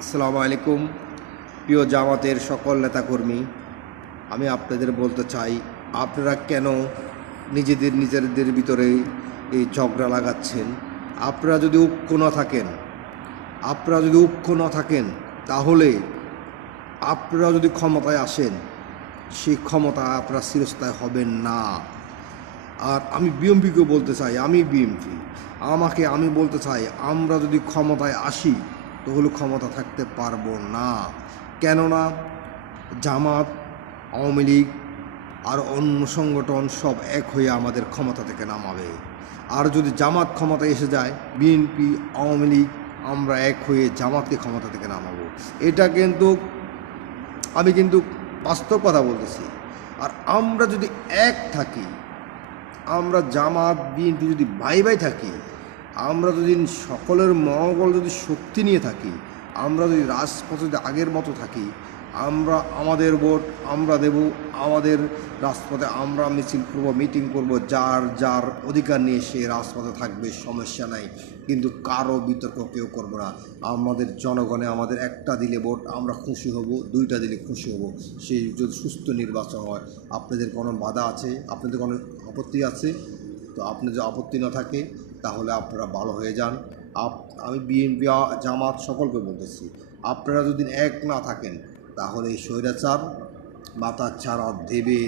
আসসালামু আলাইকুম। প্রিয় জামাতের সকল নেতাকর্মী, আমি আপনাদের বলতে চাই, আপনারা কেন নিজেদের ভিতরে এই ঝগড়া লাগাচ্ছেন? আপনারা যদি ঐক্য না থাকেন তাহলে আপনারা যদি ক্ষমতায় আসেন, সেই ক্ষমতা আপনারা চিরস্থায়ী হবেন না। আর আমি বিএমপিকে বলতে চাই, আমি বলতে চাই, আমরা যদি ক্ষমতায় আসি তাহলে ক্ষমতা থাকতে পারবো না। কেননা জামাত, আওয়ামী লীগ আর অন্য সংগঠন সব এক হয়ে আমাদের ক্ষমতা থেকে নামাবে। আর যদি জামাত ক্ষমতায় এসে যায়, বিএনপি, আওয়ামী লীগ আমরা এক হয়ে জামাতকে ক্ষমতা থেকে নামাবো। এটা আমি বাস্তব কথা বলতেছি। আর আমরা যদি এক থাকি, আমরা জামাত বিএনপি যদি ভাই থাকি, আমরা যদি সকলের মনোবল যদি শক্তি নিয়ে থাকি, আমরা যদি রাজপথে যদি আগের মতো থাকি, আমাদের ভোট আমরা দেব, আমাদের রাজপথে আমরা মিছিল করব, মিটিং করব, যার অধিকার নিয়ে সে রাজপথে থাকবে, সমস্যা নাই। কিন্তু কারো বিতর্ক কেউ করব না। আমাদের জনগণে আমাদের একটা দিলে ভোট আমরা খুশি হব, দুইটা দিলে খুশি হব। সেই যদি সুস্থ নির্বাচন হয়। আপনাদের কোনো বাধা আছে, আপনাদের কোনো আপত্তি আছে? তো আপনাদের যদি আপত্তি না থাকে তাহলে আপনারা ভালো হয়ে যান। আমি বিএনপি, জামাত সকলকে বলতেছি, আপনারা যদি এক না থাকেন তাহলে এই স্বৈরাচার মাথা ছাড়া দেবে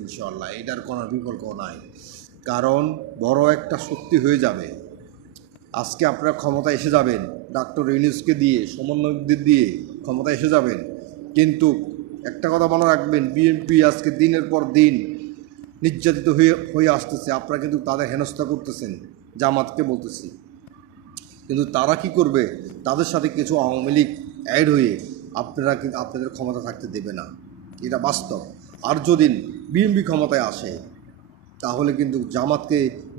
ইনশাল্লাহ। এটার কোনো বিকল্প নাই। কারণ বড় একটা শক্তি হয়ে যাবে। আজকে আপনারা ক্ষমতায় এসে যাবেন, ডক্টর ইউনূসকে দিয়ে, সমন্বয়কদের দিয়ে ক্ষমতায় এসে যাবেন। কিন্তু একটা কথা মনে রাখবেন, বিএনপি আজকে দিনের পর দিন নির্যাতিত হয়ে আসতেছে। আপনারা কিন্তু তাদের হেনস্থা করতেছেন, জামাতকে বলতেছি। কিন্তু তারা কি করবে? তাদের সাথে কিছু আওয়ামী লীগ অ্যাড হয়ে আপনাদের ক্ষমতা থাকতে দেবে না। এটা বাস্তব। আর যদি বিএনপি ক্ষমতায় আসে তাহলে কিন্তু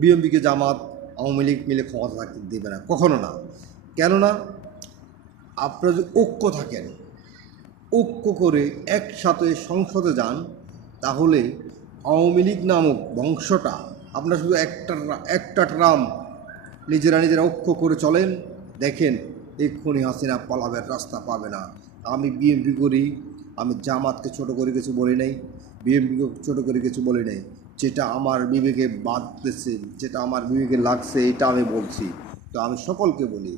বিএনপিকে জামাত, আওয়ামী লীগ মিলে ক্ষমতা থাকতে দেবে না, কখনো না। কেননা আপনারা যদি ঐক্য করে একসাথে সংসদে যান, তাহলে আওয়ামী লীগ নামক বংশটা, আপনারা শুধু একটা ট্রাম নিজেরা ঐক্য করে চলেন, দেখেন এক্ষুনি হাসিনা পালাবের রাস্তা পাবে না। আমি বিএনপি করি, আমি জামাতকে ছোট করে কিছু বলি নাই, বিএনপিকে ছোট করে কিছু বলি নাই। যেটা আমার বিবেকে বাঁধতেছে, যেটা আমার বিবেকে লাগছে, এটা আমি বলছি। তো আমি সকলকে বলি,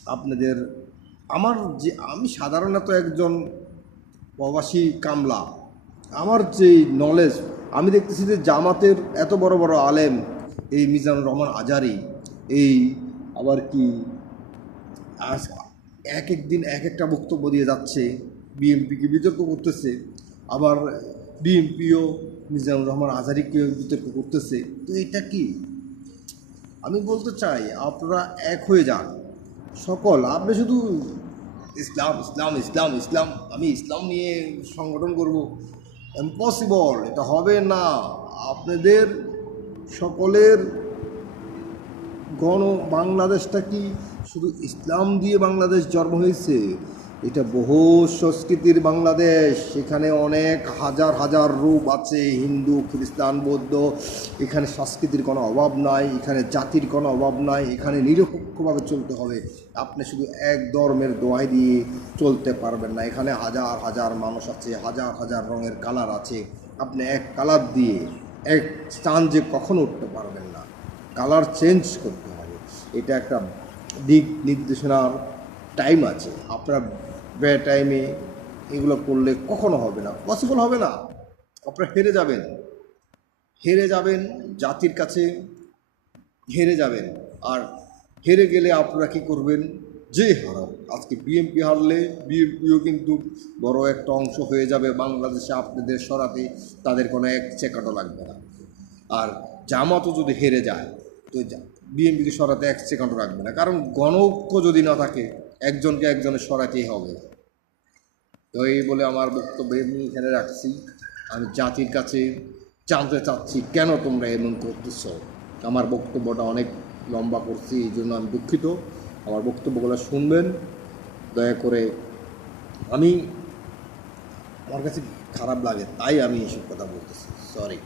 আপনাদের আমি সাধারণত একজন প্রবাসী কামলা। আমার যে নলেজ, আমি দেখতেছি যে জামাতের এত বড় বড় আলেম, এই মিজানুর রহমান আজারি, এই আবার কি এক দিন এক একটা বক্তব্য দিয়ে যাচ্ছে, বিএনপিকে বিতর্ক করতেছে, আবার বিএনপিও মিজানুর রহমান আজারিকে বিতর্ক করতেছে। তো এটা কি? আমি বলতে চাই, আপনারা এক হয়ে যান আপনি শুধু ইসলাম ইসলাম ইসলাম ইসলাম, আমি ইসলাম নিয়ে সংগঠন করব, ইম্পসিবল, এটা হবে না। আপনাদের সকলের বাংলাদেশটা কি শুধু ইসলাম দিয়ে বাংলাদেশ জন্ম হয়েছে? এটা বহু সংস্কৃতির বাংলাদেশ। এখানে অনেক হাজার রূপ আছে, হিন্দু, খ্রিস্টান, বৌদ্ধ। এখানে সংস্কৃতির কোনো অভাব নাই, এখানে জাতির কোনো অভাব নাই। এখানে নিরপেক্ষভাবে চলতে হবে। আপনি শুধু এক ধর্মের দোহাই দিয়ে চলতে পারবেন না। এখানে হাজার মানুষ আছে, হাজার রঙের কালার আছে। আপনি এক কালার দিয়ে এক স্থান যে কখনো উঠতে পারবেন না। কালার চেঞ্জ করতে হবে। এটা একটা দিক নির্দেশনার টাইম আছে। আপনারা টাইমে এগুলো করলে কখনো হবে না, পসিবল হবে না। আপনারা হেরে যাবেন জাতির কাছে, হেরে যাবেন। আর হেরে গেলে আপনারা কী করবেন? যে হারাও, আজকে বিএনপি হারলে বিএনপিও কিন্তু বড় একটা অংশ হয়ে যাবে বাংলাদেশে। আপনাদের সরাতে তাদের কোনো এক চেকাটও লাগবে না। আর জামাতও যদি হেরে যায় তো বিএনপিকে সরাতে এক সেকেন্ডও রাখবে না। কারণ গণঐক্য যদি না থাকে, একজনের সরাতেই হবে। তো এই বলে আমার বক্তব্য এমনি এখানে রাখছি। আমি জাতির কাছে জানতে চাচ্ছি, কেন তোমরা এমন করতেছ? আমার বক্তব্যটা অনেক লম্বা করছি, এই জন্য আমি দুঃখিত। আমার বক্তব্যগুলো শুনবেন দয়া করে। আমার কাছে খারাপ লাগে, তাই আমি এসব কথা বলতেছি, সরি।